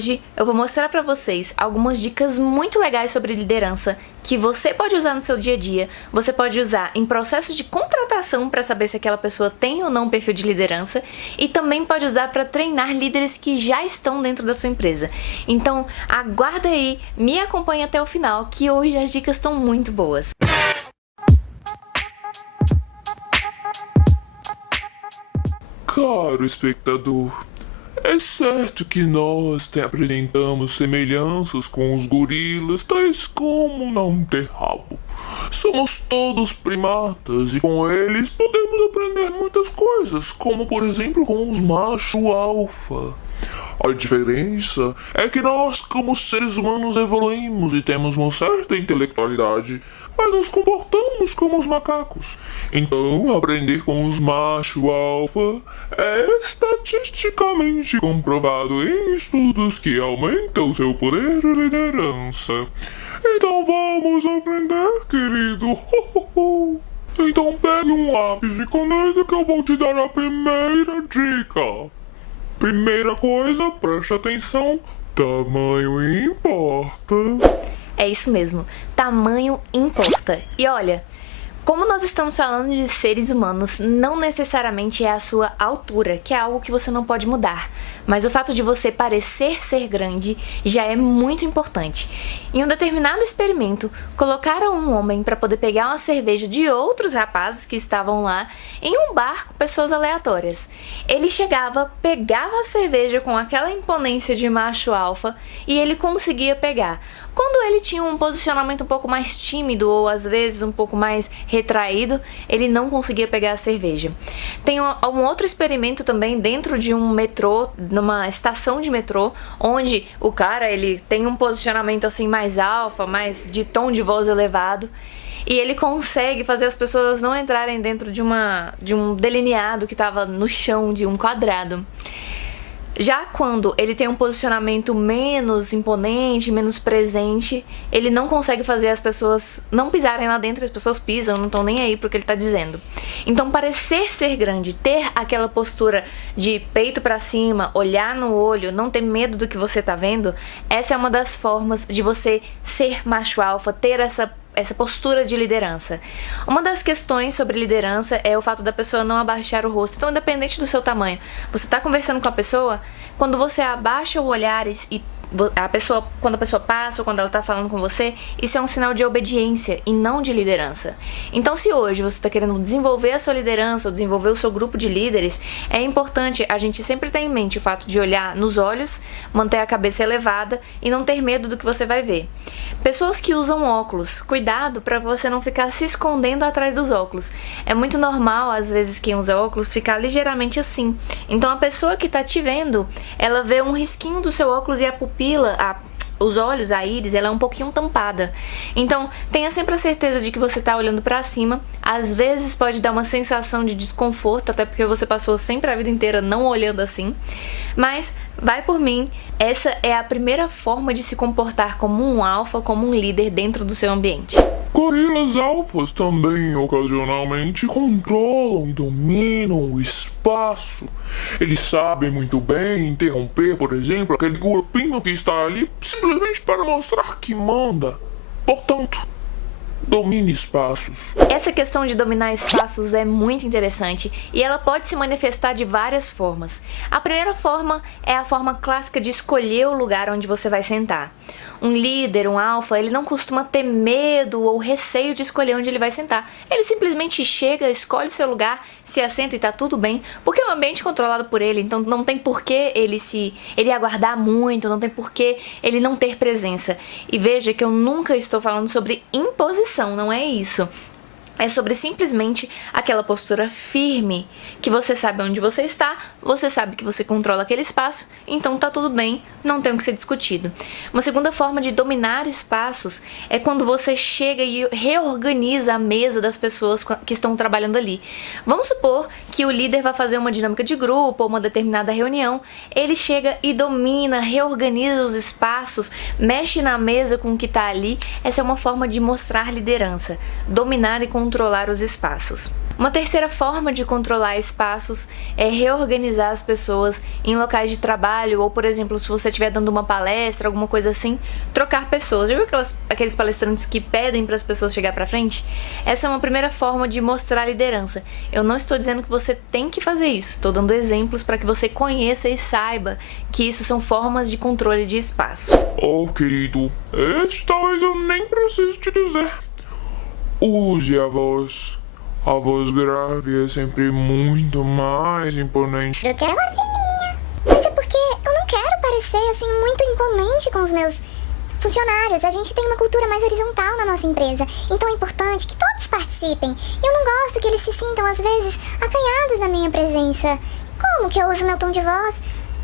Hoje eu vou mostrar para vocês algumas dicas muito legais sobre liderança que você pode usar no seu dia a dia, você pode usar em processos de contratação para saber se aquela pessoa tem ou não um perfil de liderança e também pode usar para treinar líderes que já estão dentro da sua empresa. Então aguarda aí, me acompanhe até o final que hoje as dicas estão muito boas. Caro espectador, é certo que nós apresentamos semelhanças com os gorilas, tais como não ter rabo. Somos todos primatas e com eles podemos aprender muitas coisas, como por exemplo com os macho alfa. A diferença é que nós, como seres humanos, evoluímos e temos uma certa intelectualidade, mas nos comportamos como os macacos. Então, aprender com os macho alfa é estatisticamente comprovado em estudos que aumentam seu poder de liderança. Então vamos aprender, querido. Então pegue um lápis e caneta que eu vou te dar a primeira dica. Primeira coisa, preste atenção, tamanho importa. É isso mesmo, tamanho importa. E olha, como nós estamos falando de seres humanos, não necessariamente é a sua altura, que é algo que você não pode mudar. Mas o fato de você parecer ser grande já é muito importante. Em um determinado experimento, colocaram um homem para poder pegar uma cerveja de outros rapazes que estavam lá em um bar com pessoas aleatórias. Ele chegava, pegava a cerveja com aquela imponência de macho alfa e ele conseguia pegar. Quando ele tinha um posicionamento um pouco mais tímido ou às vezes um pouco mais retraído, ele não conseguia pegar a cerveja. Tem um outro experimento também dentro de um metrô, numa estação de metrô, onde o cara ele tem um posicionamento assim mais alfa, mais de tom de voz elevado, e ele consegue fazer as pessoas não entrarem dentro de um delineado que estava no chão de um quadrado. Já quando ele tem um posicionamento menos imponente, menos presente, ele não consegue fazer as pessoas não pisarem lá dentro, as pessoas pisam, não estão nem aí pro que ele tá dizendo. Então, parecer ser grande, ter aquela postura de peito pra cima, olhar no olho, não ter medo do que você tá vendo, essa é uma das formas de você ser macho alfa, ter essa postura de liderança. Uma das questões sobre liderança é o fato da pessoa não abaixar o rosto. Então, independente do seu tamanho, você está conversando com a pessoa, quando você abaixa o olhar e quando a pessoa passa ou quando ela está falando com você, isso é um sinal de obediência e não de liderança. Então, se hoje você está querendo desenvolver a sua liderança ou desenvolver o seu grupo de líderes, é importante a gente sempre ter em mente o fato de olhar nos olhos, manter a cabeça elevada e não ter medo do que você vai ver. Pessoas que usam óculos, cuidado para você não ficar se escondendo atrás dos óculos. É muito normal, às vezes, quem usa óculos ficar ligeiramente assim. Então, a pessoa que está te vendo, ela vê um risquinho do seu óculos e a pupila, os olhos, a íris, ela é um pouquinho tampada. Então, tenha sempre a certeza de que você está olhando para cima. Às vezes pode dar uma sensação de desconforto, até porque você passou sempre a vida inteira não olhando assim. Mas, vai por mim, essa é a primeira forma de se comportar como um alfa, como um líder dentro do seu ambiente. Gorilas alfas também ocasionalmente controlam e dominam o espaço. Eles sabem muito bem interromper, por exemplo, aquele grupinho que está ali simplesmente para mostrar que manda. Portanto, domine espaços. Essa questão de dominar espaços é muito interessante e ela pode se manifestar de várias formas. A primeira forma é a forma clássica de escolher o lugar onde você vai sentar. Um líder, um alfa, ele não costuma ter medo ou receio de escolher onde ele vai sentar. Ele simplesmente chega, escolhe seu lugar, se assenta e tá tudo bem, porque é um ambiente controlado por ele, então não tem porquê ele aguardar muito, não tem porquê ele não ter presença. E veja que eu nunca estou falando sobre imposição, não é isso. É sobre simplesmente aquela postura firme, que você sabe onde você está, você sabe que você controla aquele espaço, então tá tudo bem, não tem o que ser discutido. Uma segunda forma de dominar espaços é quando você chega e reorganiza a mesa das pessoas que estão trabalhando ali. Vamos supor que o líder vai fazer uma dinâmica de grupo ou uma determinada reunião, ele chega e domina, reorganiza os espaços, mexe na mesa com o que está ali. Essa é uma forma de mostrar liderança, dominar e controlar os espaços. Uma terceira forma de controlar espaços é reorganizar as pessoas em locais de trabalho ou, por exemplo, se você estiver dando uma palestra, alguma coisa assim, trocar pessoas. Já viu aqueles palestrantes que pedem para as pessoas chegar para frente? Essa é uma primeira forma de mostrar liderança. Eu não estou dizendo que você tem que fazer isso, estou dando exemplos para que você conheça e saiba que isso são formas de controle de espaço. Oh, querido, este talvez eu nem precise te dizer. Use a voz. A voz grave é sempre muito mais imponente do que a voz fininha. Mas é porque eu não quero parecer assim muito imponente com os meus funcionários. A gente tem uma cultura mais horizontal na nossa empresa, então é importante que todos participem. Eu não gosto que eles se sintam às vezes acanhados na minha presença. Como que eu uso meu tom de voz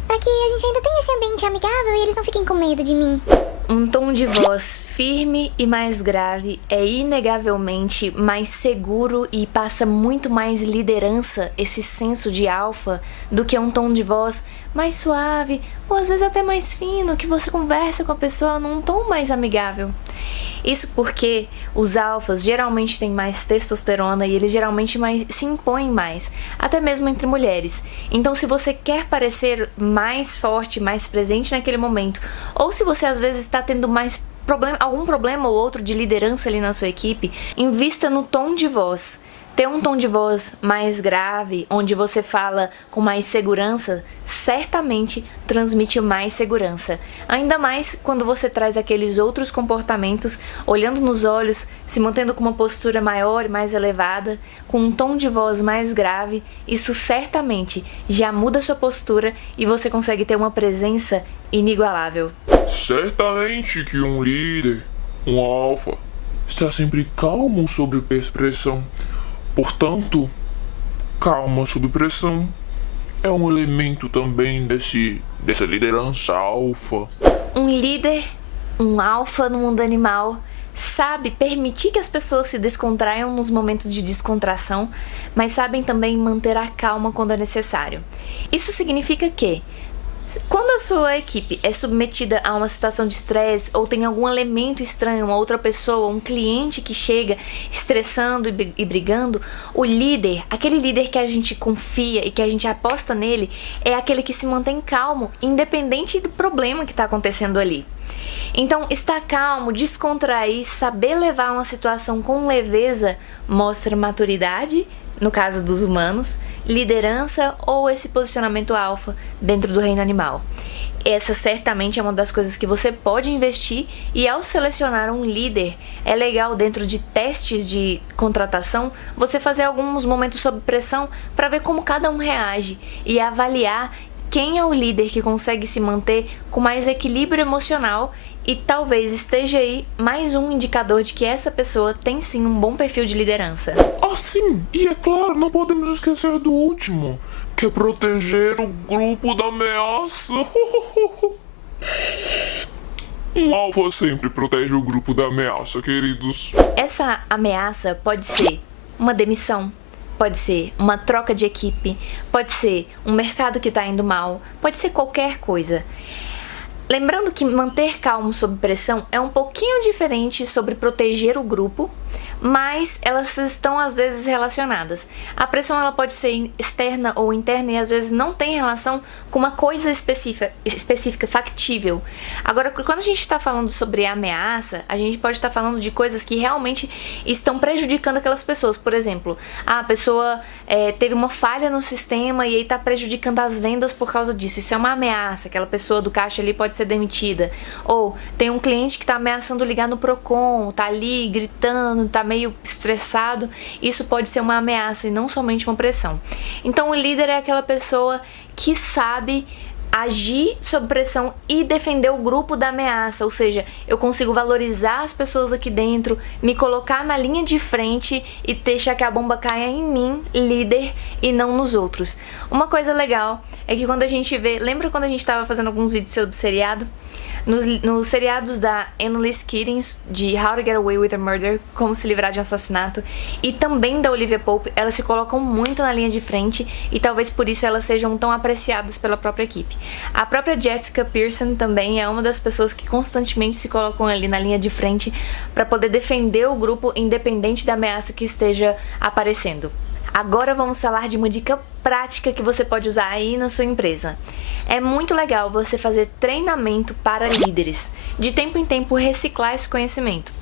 para que a gente ainda tenha esse ambiente amigável e eles não fiquem com medo de mim? Um tom de voz firme e mais grave é inegavelmente mais seguro e passa muito mais liderança, esse senso de alfa, do que um tom de voz mais suave ou às vezes até mais fino, que você conversa com a pessoa num tom mais amigável. Isso porque os alfas geralmente têm mais testosterona e eles geralmente se impõem mais, até mesmo entre mulheres. Então, se você quer parecer mais forte, mais presente naquele momento, ou se você às vezes está tendo algum problema ou outro de liderança ali na sua equipe, invista no tom de voz. Ter um tom de voz mais grave, onde você fala com mais segurança, certamente transmite mais segurança. Ainda mais quando você traz aqueles outros comportamentos, olhando nos olhos, se mantendo com uma postura maior e mais elevada, com um tom de voz mais grave, isso certamente já muda sua postura e você consegue ter uma presença inigualável. Certamente que um líder, um alfa, está sempre calmo sob pressão. Portanto, calma sob pressão é um elemento também dessa liderança alfa. Um líder, um alfa no mundo animal, sabe permitir que as pessoas se descontraiam nos momentos de descontração, mas sabem também manter a calma quando é necessário. Isso significa que, quando a sua equipe é submetida a uma situação de estresse ou tem algum elemento estranho, uma outra pessoa, um cliente que chega estressando e brigando, o líder, aquele líder que a gente confia e que a gente aposta nele, é aquele que se mantém calmo, independente do problema que está acontecendo ali. Então, estar calmo, descontrair, saber levar uma situação com leveza mostra maturidade, no caso dos humanos, liderança ou esse posicionamento alfa dentro do reino animal. Essa certamente é uma das coisas que você pode investir, e ao selecionar um líder, é legal dentro de testes de contratação você fazer alguns momentos sob pressão para ver como cada um reage e avaliar quem é o líder que consegue se manter com mais equilíbrio emocional, e talvez esteja aí mais um indicador de que essa pessoa tem sim um bom perfil de liderança. Ah, sim, e é claro, não podemos esquecer do último, que é proteger o grupo da ameaça. Um alfa sempre protege o grupo da ameaça, queridos. Essa ameaça pode ser uma demissão, pode ser uma troca de equipe, pode ser um mercado que está indo mal, pode ser qualquer coisa. Lembrando que manter calmo sob pressão é um pouquinho diferente sobre proteger o grupo, mas elas estão às vezes relacionadas. A pressão ela pode ser externa ou interna e às vezes não tem relação com uma coisa específica, factível. Agora, quando a gente está falando sobre ameaça, a gente pode estar falando de coisas que realmente estão prejudicando aquelas pessoas. Por exemplo, a pessoa teve uma falha no sistema e aí está prejudicando as vendas por causa disso. Isso é uma ameaça, aquela pessoa do caixa ali pode ser demitida. Ou tem um cliente que está ameaçando ligar no Procon, está ali gritando, está meio estressado, isso pode ser uma ameaça e não somente uma pressão. Então o líder é aquela pessoa que sabe agir sob pressão e defender o grupo da ameaça, ou seja, eu consigo valorizar as pessoas aqui dentro, me colocar na linha de frente e deixar que a bomba caia em mim, líder, e não nos outros. Uma coisa legal é que quando a gente vê, lembra quando a gente estava fazendo alguns vídeos sobre seriado? Nos seriados da Annalise Keating, de How to Get Away with a Murder, Como se livrar de um assassinato, e também da Olivia Pope, elas se colocam muito na linha de frente e talvez por isso elas sejam tão apreciadas pela própria equipe. A própria Jessica Pearson também é uma das pessoas que constantemente se colocam ali na linha de frente para poder defender o grupo independente da ameaça que esteja aparecendo. Agora vamos falar de uma dica prática que você pode usar aí na sua empresa. É muito legal você fazer treinamento para líderes. De tempo em tempo reciclar esse conhecimento.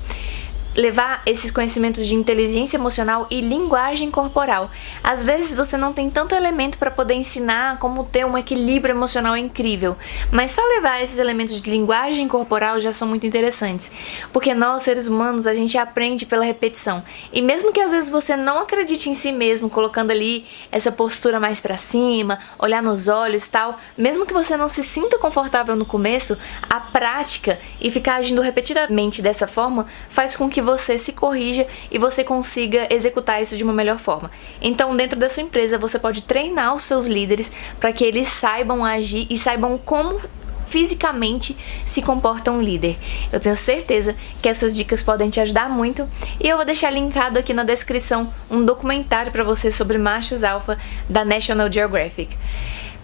Levar esses conhecimentos de inteligência emocional e linguagem corporal. Às vezes você não tem tanto elemento para poder ensinar como ter um equilíbrio emocional incrível, mas só levar esses elementos de linguagem corporal já são muito interessantes, porque nós, seres humanos, a gente aprende pela repetição. E mesmo que às vezes você não acredite em si mesmo, colocando ali essa postura mais para cima, olhar nos olhos e tal, mesmo que você não se sinta confortável no começo, a prática e ficar agindo repetidamente dessa forma faz com que você se corrija e você consiga executar isso de uma melhor forma. Então, dentro da sua empresa, você pode treinar os seus líderes para que eles saibam agir e saibam como fisicamente se comporta um líder. Eu tenho certeza que essas dicas podem te ajudar muito e eu vou deixar linkado aqui na descrição um documentário para você sobre machos alfa da National Geographic.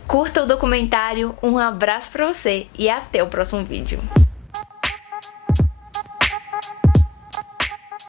Curta o documentário, um abraço para você e até o próximo vídeo.